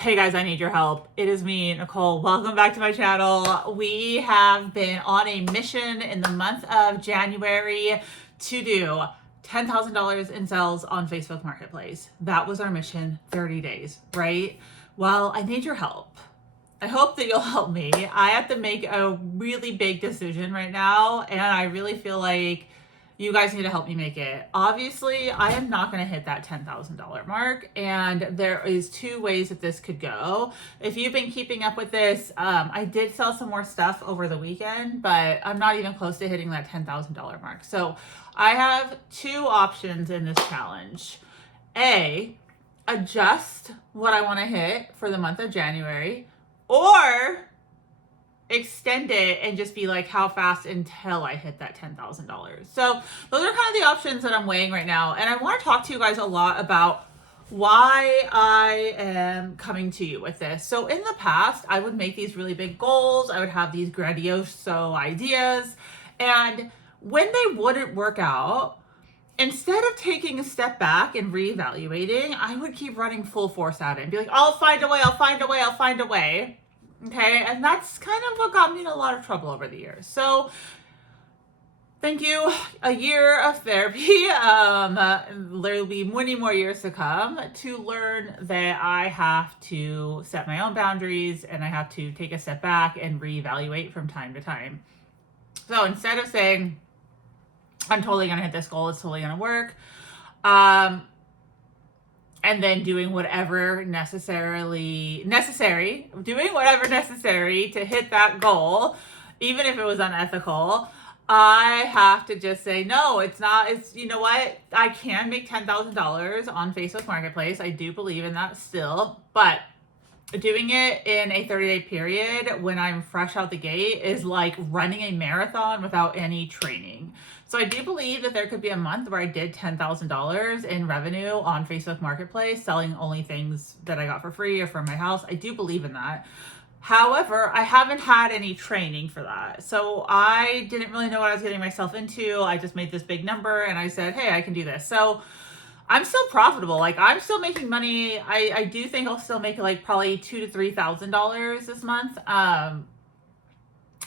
Hey guys, I need your help. It is me, Nicole. Welcome back to my channel. We have been on a mission in the month of January to do $10,000 in sales on Facebook Marketplace. That was our mission, 30 days, right? Well, I need your help. I hope that you'll help me. I have to make a really big decision right now, and I really feel like you guys need to help me make it. Obviously, I am not going to hit that $10,000 mark, and there is two ways that this could go. If you've been keeping up with this, I did sell some more stuff over the weekend, but I'm not even close to hitting that $10,000 mark. So I have two options in this challenge. A, adjust what I want to hit for the month of January, or extend it and just be like, how fast until I hit that $10,000. So those are kind of the options that I'm weighing right now. And I want to talk to you guys a lot about why I am coming to you with this. So in the past, I would make these really big goals. I would have these grandiose ideas. And when they wouldn't work out, instead of taking a step back and reevaluating, I would keep running full force at it and be like, I'll find a way, I'll find a way, I'll find a way. Okay, and that's kind of what got me in a lot of trouble over the years. So thank you. A year of therapy. There'll be many more years to come to learn that I have to set my own boundaries and I have to take a step back and reevaluate from time to time. So instead of saying, I'm totally going to hit this goal, it's totally going to work, and then doing whatever necessary to hit that goal, even if it was unethical, I have to just say, no, it's not. It's, you know what? I can make $10,000 on Facebook Marketplace. I do believe in that still, but doing it in a 30-day period when I'm fresh out the gate is like running a marathon without any training. So I do believe that there could be a month where I did $10,000 in revenue on Facebook Marketplace, selling only things that I got for free or from my house. I do believe in that. However, I haven't had any training for that. So I didn't really know what I was getting myself into. I just made this big number and I said, hey, I can do this. So I'm still profitable. Like, I'm still making money. I do think I'll still make like probably $2,000 to $3,000 this month.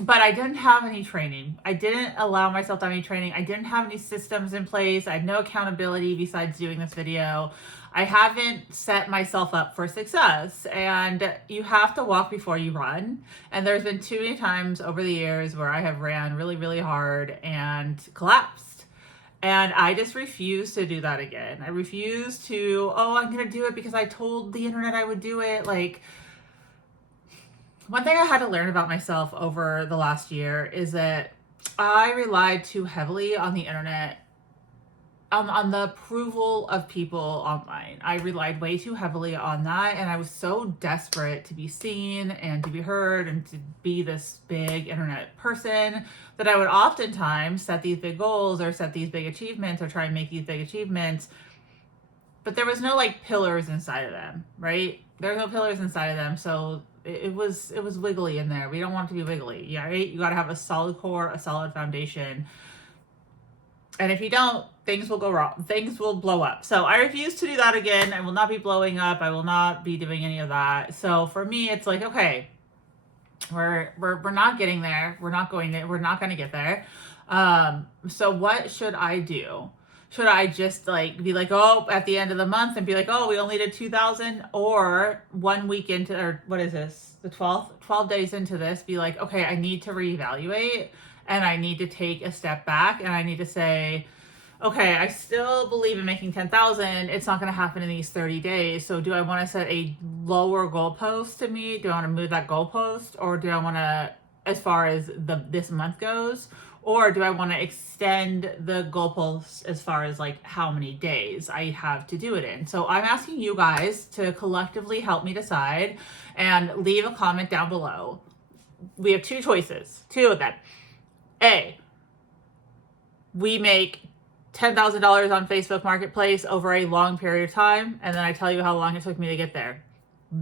But I didn't have any training. I didn't allow myself to have any training. I didn't have any systems in place. I had no accountability besides doing this video. I haven't set myself up for success. And you have to walk before you run. And there's been too many times over the years where I have ran really, really hard and collapsed. And I just refuse to do that again. I refuse to, I'm going to do it because I told the internet I would do it. Like, one thing I had to learn about myself over the last year is that I relied too heavily on the internet, on the approval of people online. I relied way too heavily on that, and I was so desperate to be seen and to be heard and to be this big internet person that I would oftentimes set these big goals or set these big achievements or try and make these big achievements, but there was no like pillars inside of them, right? There were no pillars inside of them, so it was wiggly in there. We don't want it to be wiggly, yeah, right? You got to have a solid core, a solid foundation. And if you don't, things will go wrong. Things will blow up. So I refuse to do that again. I will not be blowing up. I will not be doing any of that. So for me, it's like, okay, we're not getting there. We're not going to get there. So what should I do? Should I just like be like, at the end of the month and be like, we only did 2,000, or 1 week into, or what is this? The 12 days into this, be like, okay, I need to reevaluate and I need to take a step back and I need to say, okay, I still believe in making 10,000. It's not going to happen in these 30 days. So do I want to set a lower goalpost to me? Do I want to move that goalpost, or do I want to, as far as this month goes, or do I want to extend the goalposts as far as like how many days I have to do it in? So I'm asking you guys to collectively help me decide and leave a comment down below. We have two choices, two of them. A, we make $10,000 on Facebook Marketplace over a long period of time, and then I tell you how long it took me to get there.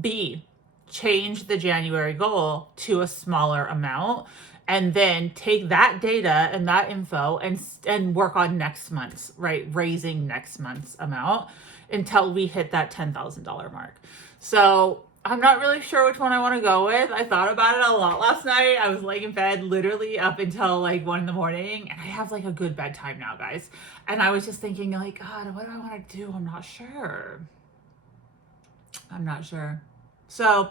B, change the January goal to a smaller amount, and then take that data and that info and work on next month's, right? Raising next month's amount until we hit that $10,000 mark. So I'm not really sure which one I want to go with. I thought about it a lot last night. I was laying in bed literally up until like 1 in the morning, and I have like a good bedtime now, guys. And I was just thinking like, God, what do I want to do? I'm not sure. I'm not sure. So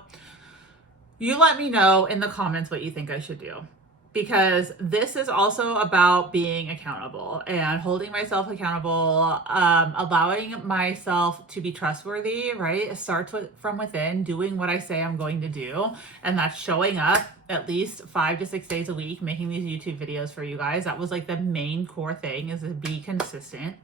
you let me know in the comments what you think I should do, because this is also about being accountable and holding myself accountable, allowing myself to be trustworthy, right? It starts from within, doing what I say I'm going to do. And that's showing up at least 5 to 6 days a week, making these YouTube videos for you guys. That was like the main core thing, is to be consistent.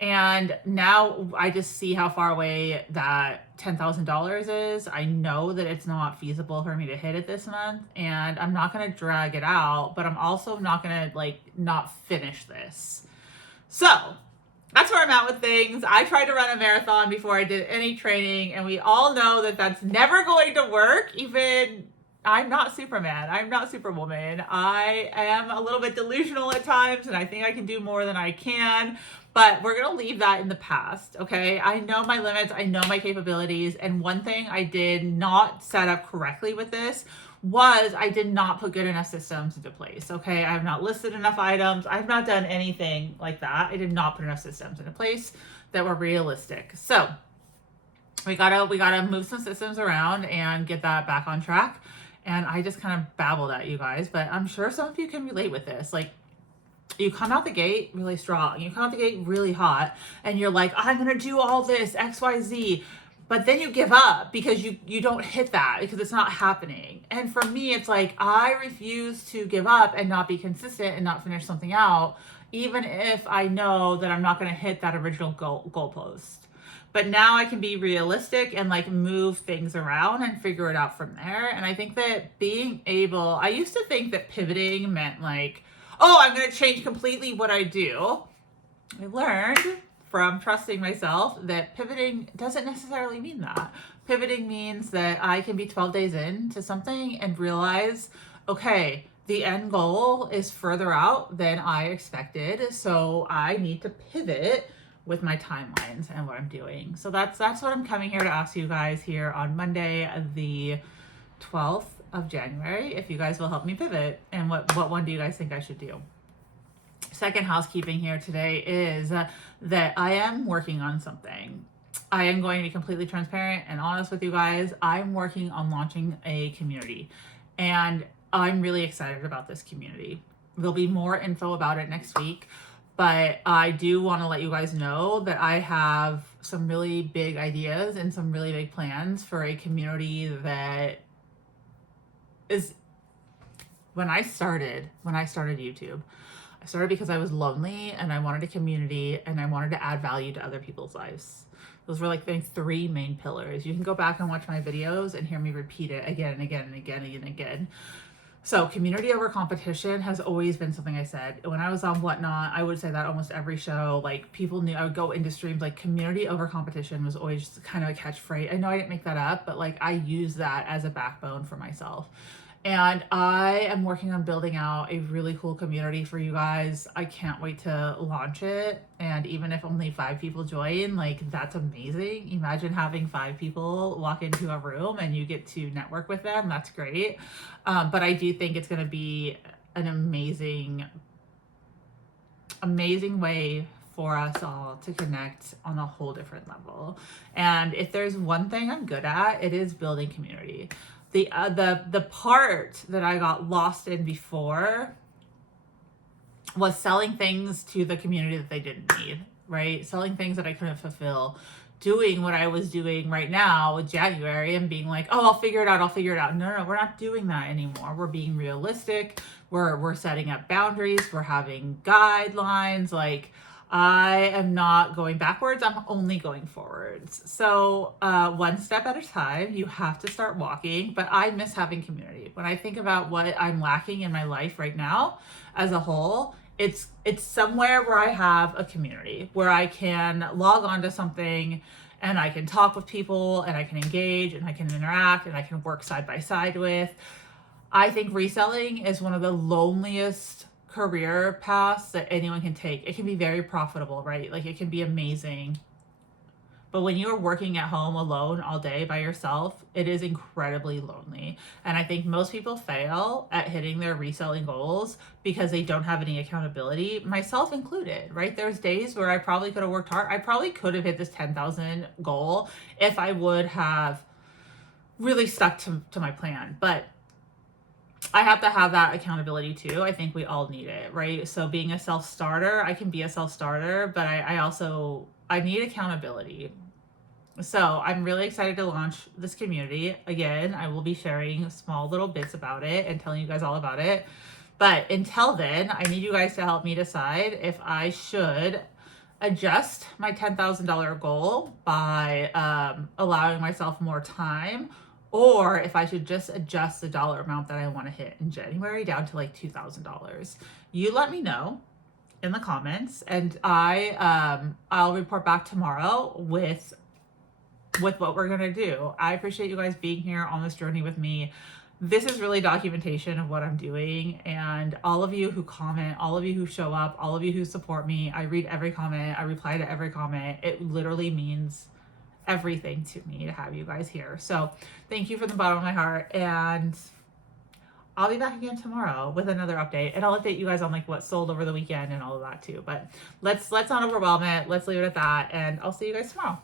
And now I just see how far away that $10,000 is. I know that it's not feasible for me to hit it this month, and I'm not going to drag it out, but I'm also not going to like not finish this. So that's where I'm at with things. I tried to run a marathon before I did any training, and we all know that that's never going to work. Even I'm not Superman. I'm not Superwoman. I am a little bit delusional at times, and I think I can do more than I can. But we're going to leave that in the past, okay? I know my limits. I know my capabilities. And one thing I did not set up correctly with this was I did not put good enough systems into place, okay? I have not listed enough items. I've not done anything like that. I did not put enough systems into place that were realistic. So we gotta move some systems around and get that back on track. And I just kind of babbled at you guys, but I'm sure some of you can relate with this. Like, you come out the gate really strong, you come out the gate really hot, and you're like, I'm gonna do all this XYZ, but then you give up because you don't hit that, because it's not happening. And for me, it's like, I refuse to give up and not be consistent and not finish something out, even if I know that I'm not gonna hit that original goalpost. But now I can be realistic and like move things around and figure it out from there. And I think that being able, I used to think that pivoting meant like, oh, I'm going to change completely what I do. I learned from trusting myself that pivoting doesn't necessarily mean that. Pivoting means that I can be 12 days into something and realize, okay, the end goal is further out than I expected, so I need to pivot with my timelines and what I'm doing. So that's what I'm coming here to ask you guys here on Monday, the 12th of January, if you guys will help me pivot, and what one do you guys think I should do. Second housekeeping here today is that I am working on something. I am going to be completely transparent and honest with you guys. I'm working on launching a community, and I'm really excited about this community. There'll be more info about it next week, but I do want to let you guys know that I have some really big ideas and some really big plans for a community that is, when I started YouTube, I started because I was lonely and I wanted a community and I wanted to add value to other people's lives. Those were like the 3 main pillars. You can go back and watch my videos and hear me repeat it again and again and again and again. So community over competition has always been something I said. When I was on Whatnot, I would say that almost every show. Like, people knew I would go into streams, like community over competition was always kind of a catchphrase. I know I didn't make that up, but like I use that as a backbone for myself. And I am working on building out a really cool community for you guys. I can't wait to launch it. And even if only 5 people join, like, that's amazing. Imagine having 5 people walk into a room and you get to network with them. That's great. But I do think it's going to be an amazing way for us all to connect on a whole different level. And if there's one thing I'm good at, it is building community. The part that I got lost in before was selling things to the community that they didn't need, right? Selling things that I couldn't fulfill, doing what I was doing right now with January and being like, oh, I'll figure it out. No, we're not doing that anymore. We're being realistic. We're setting up boundaries. We're having guidelines. Like, I am not going backwards. I'm only going forwards. So one step at a time. You have to start walking. But I miss having community. When I think about what I'm lacking in my life right now as a whole, it's somewhere where I have a community, where I can log on to something and I can talk with people and I can engage and I can interact and I can work side by side with. I think reselling is one of the loneliest career paths that anyone can take. It can be very profitable, right? Like, it can be amazing, But when you're working at home alone all day by yourself, it is incredibly lonely. And I think most people fail at hitting their reselling goals because they don't have any accountability, myself included, right? There's days where I probably could have worked hard. I probably could have hit this 10,000 goal if I would have really stuck to my plan. But I have to have that accountability too. I think we all need it, right? So being a self-starter, I can be a self-starter, but I need accountability. So I'm really excited to launch this community. Again, I will be sharing small little bits about it and telling you guys all about it. But until then, I need you guys to help me decide if I should adjust my $10,000 goal by allowing myself more time, or if I should just adjust the dollar amount that I want to hit in January down to like $2,000. You let me know in the comments, and I'll report back tomorrow with what we're gonna do. I appreciate you guys being here on this journey with me. This is really documentation of what I'm doing, and all of you who comment, all of you who show up, all of you who support me, I read every comment, I reply to every comment. It literally means everything to me to have you guys here. So thank you from the bottom of my heart, and I'll be back again tomorrow with another update, and I'll update you guys on like what sold over the weekend and all of that too. But let's not overwhelm it. Let's leave it at that, and I'll see you guys tomorrow.